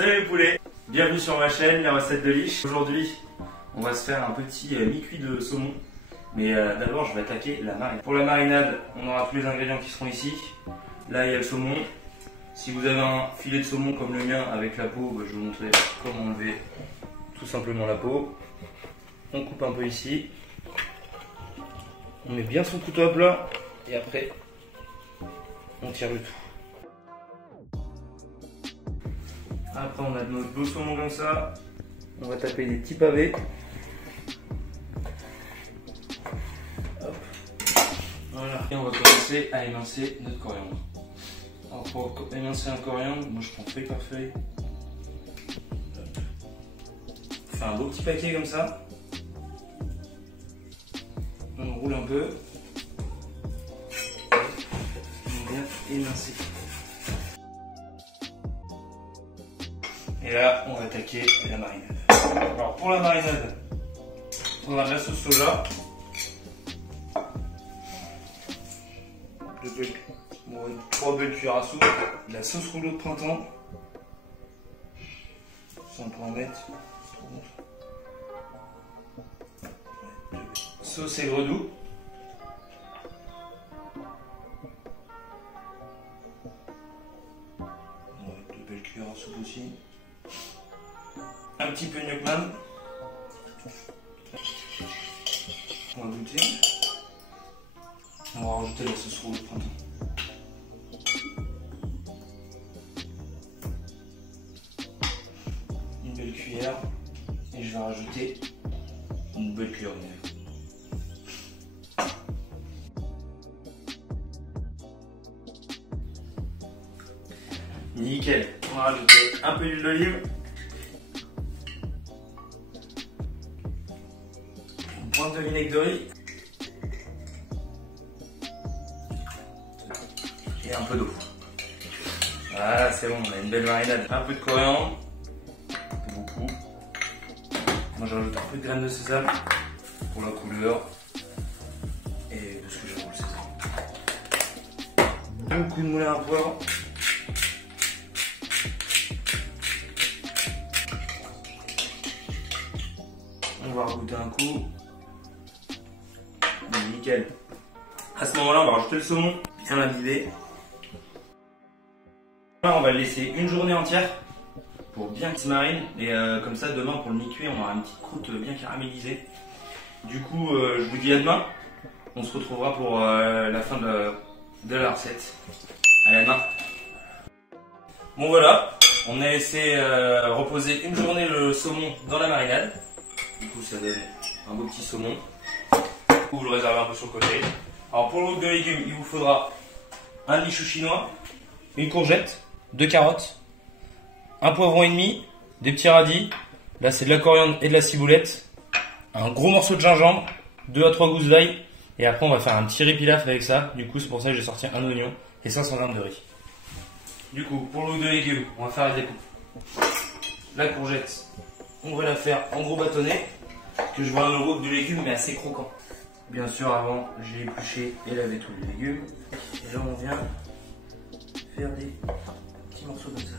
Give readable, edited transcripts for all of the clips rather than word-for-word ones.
Salut les poulets, bienvenue sur ma chaîne, la recette de Lich. Aujourd'hui, on va se faire un petit mi-cuit de saumon. Mais d'abord, je vais attaquer la marinade. Pour la marinade, on aura tous les ingrédients qui seront ici. Là, il y a le saumon. Si vous avez un filet de saumon comme le mien avec la peau, je vais vous montrer comment enlever tout simplement la peau. On coupe un peu ici. On met bien son couteau à plat. Et après, on tire le tout. Après, on a notre beau saumon comme ça. On va taper des petits pavés. Hop. Voilà. Et on va commencer à émincer notre coriandre. Alors pour émincer un coriandre, moi je prends feuille par feuille. On fait un beau petit paquet comme ça. On roule un peu. On vient émincer. Et là, on va attaquer la marinade. Alors pour la marinade, on a de la sauce soja. 3 belles cuillères à soupe. De la sauce rouleau de printemps. Ça on peut en mettre. Sauce aigre doux. Ouais, 2 belles cuillères à soupe aussi. Un petit peu Gnocchman. On va goûter. On va rajouter la sauce rouleau de printemps. Une belle cuillère. Et je vais rajouter une belle cuillère de vinaigre. Nickel. On va rajouter un peu d'huile d'olive. Une pointe de vinaigre de riz. Et un peu d'eau. Voilà, c'est bon, on a une belle marinade. Un peu de coriandre. Pas beaucoup. Moi, je rajoute un peu de graines de sésame pour la couleur. Et de ce que j'aime dans le sésame. Beaucoup de moulin à poivre. On va rajouter un coup. Nickel. À ce moment-là, on va rajouter le saumon, bien l'imbiber. Là, on va le laisser une journée entière pour bien qu'il se marine. Et comme ça, demain, pour le mi-cuit, on aura une petite croûte bien caramélisée. Du coup, je vous dis à demain. On se retrouvera pour la fin de la recette. Allez, à demain. Bon, voilà. On a laissé reposer une journée le saumon dans la marinade. Du coup, ça donne un beau petit saumon. Vous le réservez un peu sur le côté. Alors, pour le groupe de légumes, il vous faudra un lichou chinois, une courgette, 2 carottes, un poivron et demi, des petits radis. Là, c'est de la coriandre et de la ciboulette. Un gros morceau de gingembre, 2 à 3 gousses d'ail. Et après, on va faire un petit riz pilaf avec ça. Du coup, c'est pour ça que j'ai sorti un oignon et 500 g de riz. Du coup, pour le groupe de légumes, on va faire la découpe. La courgette, on va la faire en gros bâtonnet, que je veux un groupe de légumes mais assez croquant. Bien sûr, avant, j'ai épluché et lavé tous les légumes. Et là, on vient faire des petits morceaux comme ça.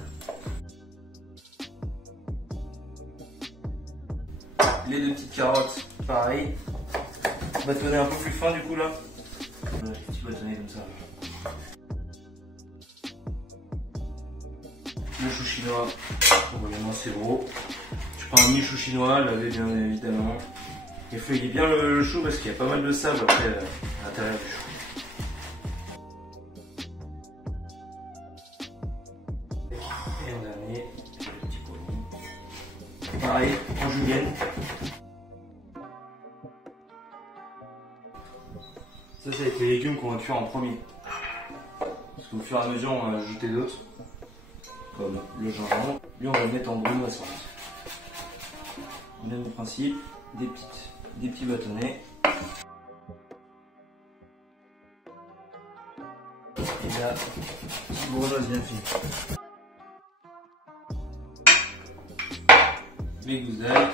Les 2 petites carottes, pareil. Bâtonnet un peu plus fin du coup là. Voilà, les petits bâtonnets comme ça. Le chou chinois, vraiment c'est gros. Je prends un mini chou chinois, lavé bien évidemment. Et feuillez bien le chou parce qu'il y a pas mal de sable après à l'intérieur du chou. Et en dernier, le petit poivron. Pareil, en julienne. Ça va être les légumes qu'on va cuire en premier. Parce qu'au fur et à mesure, on va ajouter d'autres. Comme le gingembre. Lui, on va le mettre en brunoissance. Même principe, des petits bâtonnets. Et là, petite bourgeoise bien fine. Les gousses d'ail.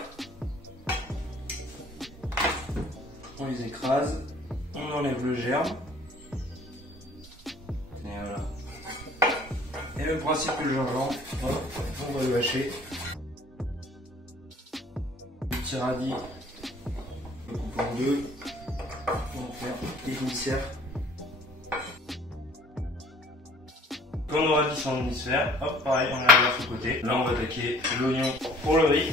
On les écrase. On enlève le germe. Et voilà. Et même principe que le gingembre. Hop, on va le hacher. Le petit radis, on le coupe en deux. On va faire des hémisphères. Quand nos radis sont en hémisphère, hop, pareil, on les regarde sur le côté. Là, on va attaquer l'oignon pour le riz.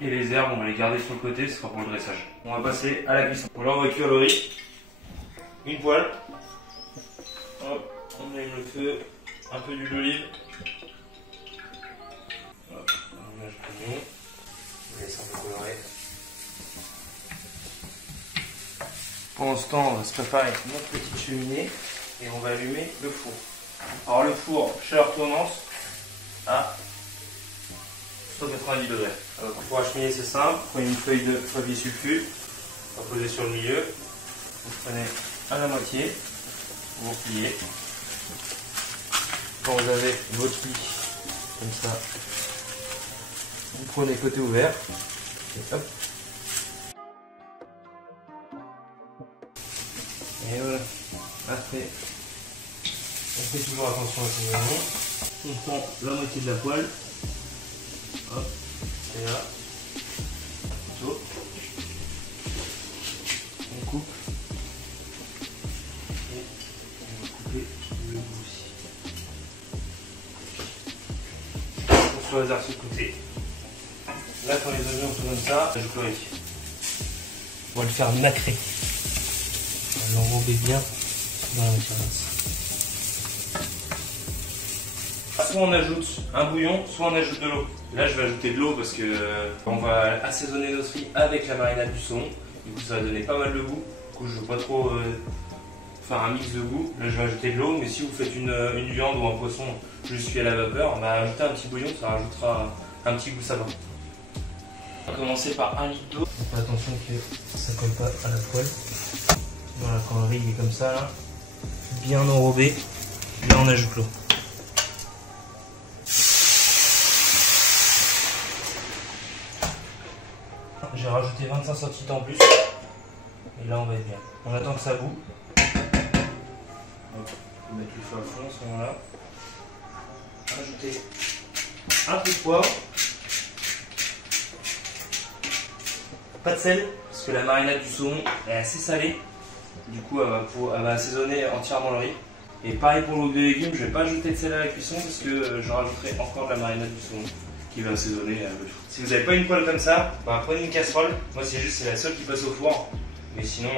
Et les herbes, on va les garder sur le côté, ce sera pour le dressage. On va passer à la cuisson. Bon, là, on va cuire le riz. Une poêle. Hop, on allume le feu. Un peu d'huile d'olive. Hop, on mélange l'oignon. On laisse un peu colorer. Pendant ce temps, on va se préparer notre petite cheminée et on va allumer le four. Alors le four, chaleur tournante à 190 degrés. Alors pour la cheminée c'est simple, vous prenez une feuille de papier sulfure, vous la posez sur le milieu, vous prenez à la moitié, vous repliez. Quand vous avez votre lit comme ça, vous prenez côté ouvert et hop. Et voilà, après, on fait toujours attention à ces oignons. On prend la moitié de la poêle, hop, et là, couteau, on coupe, et on va couper le bout aussi. On se le hasard sur le côté. Là, quand les oignons sont comme ça, je clarifie. On va le faire nacrer. On va l'enrober bien dans la terrasse. Soit on ajoute un bouillon, soit on ajoute de l'eau. Là je vais ajouter de l'eau parce que on va assaisonner notre riz avec la marinade du saumon. Du coup ça va donner pas mal de goût. Du coup je ne veux pas trop faire un mix de goût. Là je vais ajouter de l'eau, mais si vous faites une viande ou un poisson juste cuit à la vapeur, bah, ajoutez un petit bouillon, ça rajoutera un petit goût savant. On va commencer par 1 litre d'eau. Faites attention que ça ne colle pas à la poêle. Voilà, quand le riz est comme ça, là, bien enrobé, là on ajoute l'eau. J'ai rajouté 25 centilitres en plus, et là on va être bien. On attend que ça bout. On va mettre le feu à fond à ce moment-là. Ajouter un peu de poivre. Pas de sel, parce que la marinade du saumon est assez salée. Du coup, elle va assaisonner entièrement le riz. Et pareil pour l'eau de légumes, je ne vais pas ajouter de sel à la cuisson parce que je rajouterai encore de la marinade du saumon qui va assaisonner le four. Si vous n'avez pas une poêle comme ça, bah, prenez une casserole. Moi, c'est la seule qui passe au four. Mais sinon,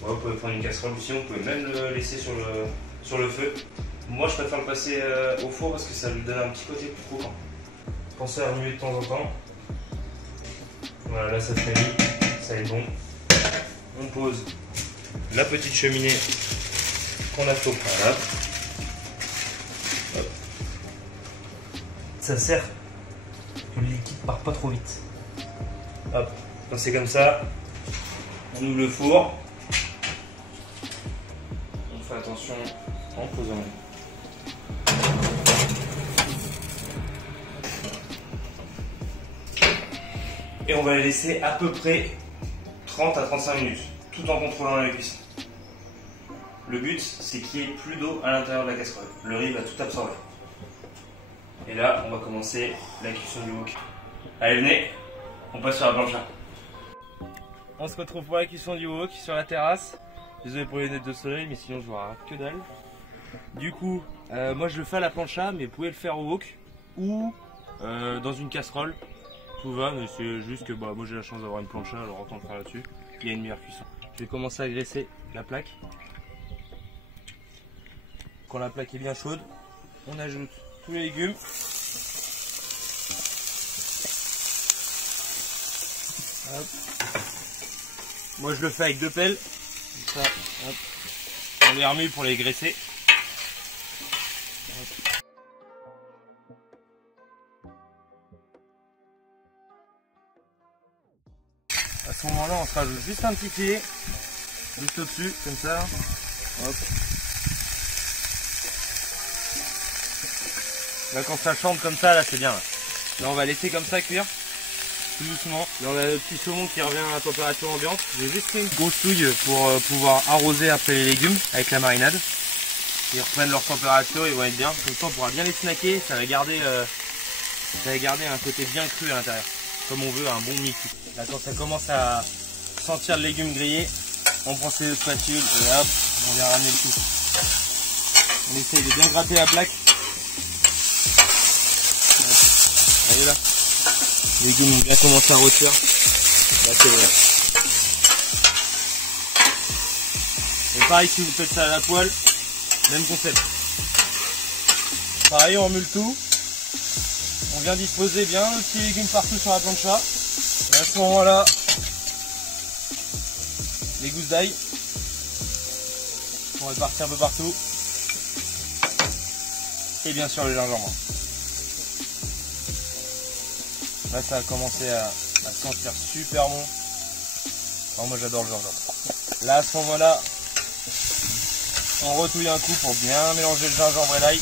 vous pouvez prendre une casserole ou sinon, vous pouvez même le laisser sur le feu. Moi, je préfère le passer au four parce que ça lui donne un petit côté plus croquant. Pensez à remuer de temps en temps. Voilà, là, ça fait mis, ça est bon. On pose la petite cheminée qu'on a fait au préalable. Ça sert que le liquide part pas trop vite. Hop, quand c'est comme ça, on ouvre le four. On fait attention en posant. Et on va les laisser à peu près 30 à 35 minutes, tout en contrôlant la cuisson. Le but, c'est qu'il n'y ait plus d'eau à l'intérieur de la casserole. Le riz va tout absorber. Et là, on va commencer la cuisson du wok. Allez, venez, on passe sur la plancha. On se retrouve pour la cuisson du wok sur la terrasse. Désolé pour les lunettes de soleil, mais sinon je vois que dalle. Du coup, moi je le fais à la plancha, mais vous pouvez le faire au wok ou dans une casserole. Tout va, mais c'est juste que moi j'ai la chance d'avoir une plancha, alors autant le faire là-dessus. Il y a une meilleure cuisson. Je vais commencer à graisser la plaque. Quand la plaque est bien chaude, on ajoute tous les légumes. Hop. Moi je le fais avec 2 pelles. Comme ça, hop. On les remue pour les graisser. Hop. À ce moment-là, on se rajoute juste un petit filet, juste au-dessus, comme ça. Hop. Là, quand ça chante comme ça, là, c'est bien. Là, on va laisser comme ça cuire. tout doucement. Là on a notre petit saumon qui revient à la température ambiante. J'ai juste fait une grosse touille pour pouvoir arroser après les légumes avec la marinade. Ils reprennent leur température, ils vont être bien. Comme ça on pourra bien les snacker, ça va garder un côté bien cru à l'intérieur. Comme on veut, un bon mix. Là quand ça commence à sentir le légume grillé, on prend ses spatules et hop, on vient ramener le tout. On essaye de bien gratter la plaque. Vous voyez là, les légumes ont bien commencé à rôtir. Là c'est vrai. Et pareil si vous faites ça à la poêle, même concept. Pareil on remue le tout. On vient disposer bien nos petits légumes partout sur la plancha. Et à ce moment-là, les gousses d'ail sont réparties un peu partout. Et bien sûr le gingembre. Là ça a commencé à sentir super bon. Alors, moi j'adore le gingembre. Là à ce moment-là, on retouille un coup pour bien mélanger le gingembre et l'ail.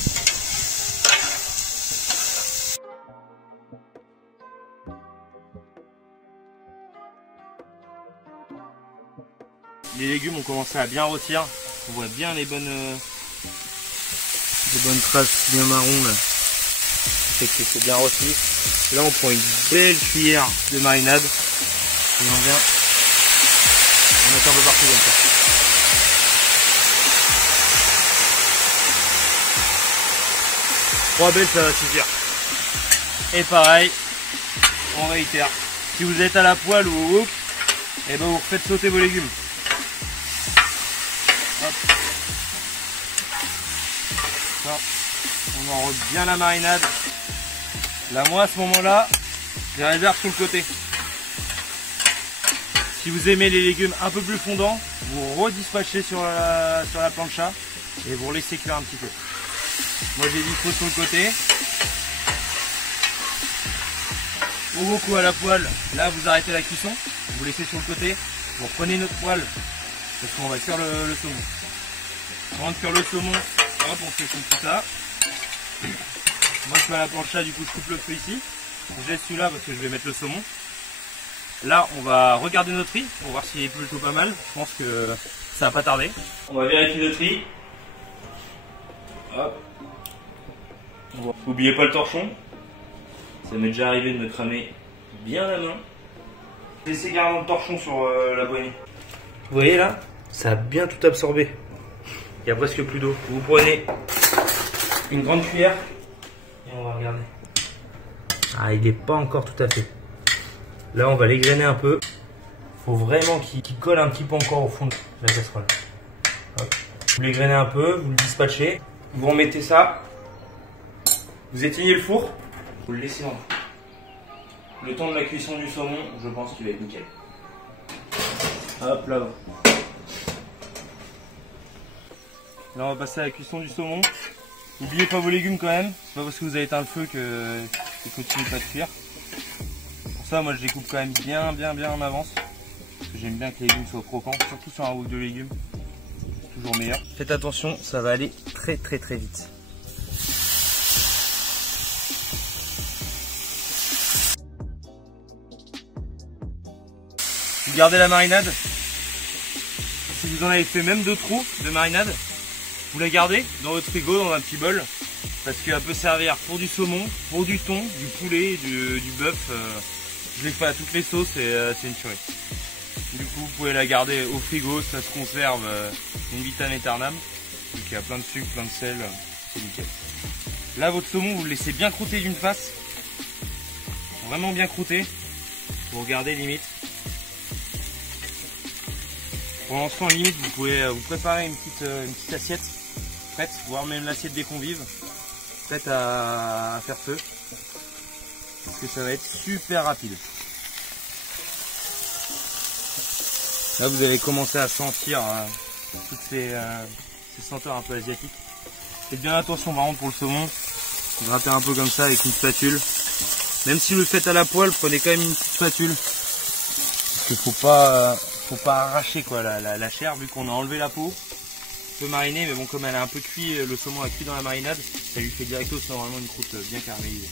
Les légumes ont commencé à bien rôtir. On voit bien les bonnes traces bien marron là. C'est que c'est bien rôti. Là on prend une belle cuillère de marinade et on vient en mettre un peu partout comme ça. Trois belles ça va suffire. Et pareil, on réitère. Si vous êtes à la poêle ou au wok, et ben vous faites sauter vos légumes. Hop. Ça, on enrobe bien la marinade. Là moi à ce moment-là, je les réserve sur le côté. Si vous aimez les légumes un peu plus fondants, vous redispatchez sur la plancha et vous laissez cuire un petit peu. Moi j'ai dispo sur le côté. Au wok ou à la poêle, là vous arrêtez la cuisson, vous laissez sur le côté, vous reprenez notre poêle parce qu'on va cuire le saumon. Avant de cuire le saumon, hop, on fait comme ça. Moi je mets à la plancha, du coup je coupe le feu ici. Je laisse celui-là parce que je vais mettre le saumon. Là on va regarder notre riz pour voir s'il est plutôt pas mal. Je pense que ça va pas tarder. On va vérifier notre riz. Hop. N'oubliez pas le torchon. Ça m'est déjà arrivé de me cramer bien la main. Laissez garder le torchon sur la poignée. Vous voyez là, ça a bien tout absorbé. Il n'y a presque plus d'eau. Vous prenez une grande cuillère et on va regarder. Ah, il n'est pas encore tout à fait. Là, on va l'égrainer un peu. Il faut vraiment qu'il colle un petit peu encore au fond de la casserole. Hop. Vous l'égrainez un peu, vous le dispatchez. Vous remettez ça. Vous éteignez le four. Vous le laissez dans le four. Le temps de la cuisson du saumon, je pense qu'il va être nickel. Hop là. Là on va passer à la cuisson du saumon. N'oubliez pas vos légumes quand même. C'est pas parce que vous avez éteint le feu que continue pas de cuire. Pour ça moi je les coupe quand même bien en avance. Parce que j'aime bien que les légumes soient croquants. Surtout sur un wok de légumes. C'est toujours meilleur. Faites attention, ça va aller très vite. Vous gardez la marinade. Si vous en avez fait même 2 trous de marinade, vous la gardez dans votre frigo, dans un petit bol, parce qu'elle peut servir pour du saumon, pour du thon, du poulet, du bœuf. Je l'ai fait à toutes les sauces et c'est une tuerie. Du coup, vous pouvez la garder au frigo, ça se conserve in vitam aeternam. Donc il y a plein de sucre, plein de sel, c'est nickel. Là, votre saumon, vous le laissez bien croûter d'une face, vraiment bien croûter. Vous regardez limite. Pour l'instant, limite, vous pouvez vous préparer une petite assiette prête, voire même l'assiette des convives, prête à faire feu, parce que ça va être super rapide. Là, vous allez commencer à sentir toutes ces senteurs un peu asiatiques. Faites bien attention, par contre, pour le saumon, grattez un peu comme ça avec une spatule. Même si vous le faites à la poêle, prenez quand même une petite spatule, parce qu'il faut pas arracher quoi la chair, vu qu'on a enlevé la peau. On peut mariner, mais bon, comme elle a un peu cuit, le saumon a cuit dans la marinade, ça lui fait directement normalement une croûte bien caramélisée.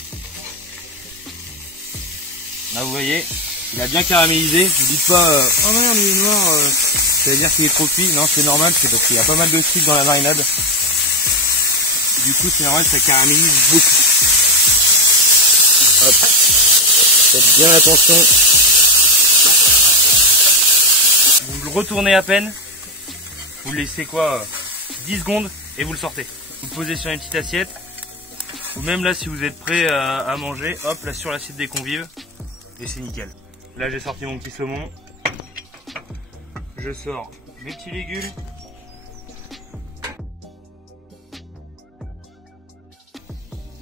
Là vous voyez, il a bien caramélisé. Vous dites pas oh non il est noir, ça veut dire qu'il est trop cuit. Non c'est normal, c'est parce qu'il y a pas mal de sucre dans la marinade. Du coup c'est normal, ça caramélise beaucoup. Hop, faites bien attention. Vous le retournez à peine. Vous le laissez quoi 10 secondes et vous le sortez. Vous le posez sur une petite assiette. Ou même là si vous êtes prêt à manger, hop là sur l'assiette des convives. Et c'est nickel. Là j'ai sorti mon petit saumon. Je sors mes petits légumes.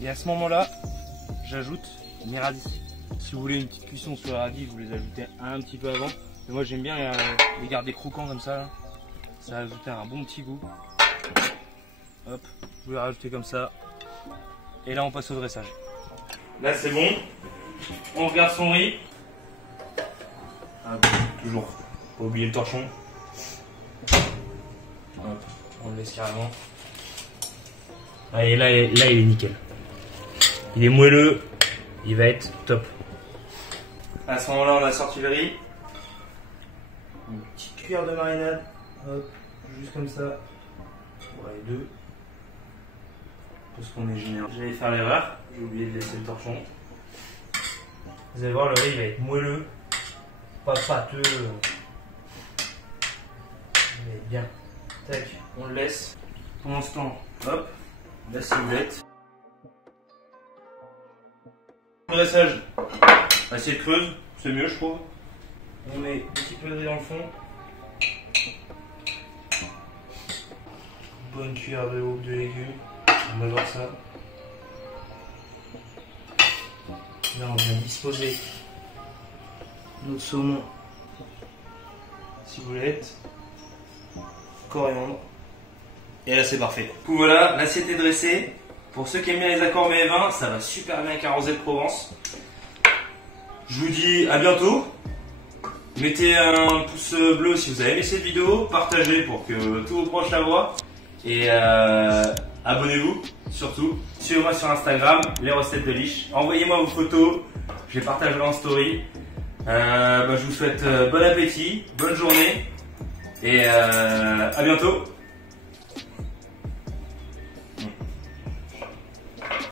Et à ce moment-là, j'ajoute mes radis. Si vous voulez une petite cuisson sur les radis, vous les ajoutez un petit peu avant. Mais moi j'aime bien les garder croquants comme ça. Là. Ça va ajouter un bon petit goût. Hop, vous les rajoutez comme ça. Et là on passe au dressage. Là c'est bon. On regarde son riz. Hop, toujours, pas oublier le torchon. Hop, on le laisse carrément. Et là il est nickel. Il est moelleux, il va être top. À ce moment-là, on a sorti le riz. Une petite cuillère de marinade. Hop, juste comme ça. Ouais, deux. Parce qu'on est généreux. J'allais faire l'erreur, j'ai oublié de laisser le torchon. Vous allez voir, le riz il va être moelleux, pas pâteux. Il va être bien. Tac, on le laisse. Pendant ce temps, hop, la ciboulette. Le dressage, assiette creuse, c'est mieux je trouve. On met un petit peu de riz dans le fond. Bonne cuillère de légumes. On adore ça. Là on vient disposer notre saumon, ciboulette, coriandre. Et là c'est parfait. Du coup voilà, l'assiette est dressée. Pour ceux qui aiment bien les accords mets et vins, ça va super bien avec un rosé de Provence. Je vous dis à bientôt. Mettez un pouce bleu si vous avez aimé cette vidéo. Partagez pour que tous vos proches la voient. Et abonnez-vous surtout. Suivez-moi sur Instagram, les recettes de Lich. Envoyez-moi vos photos, je les partagerai en story. Je vous souhaite bon appétit, bonne journée et à bientôt.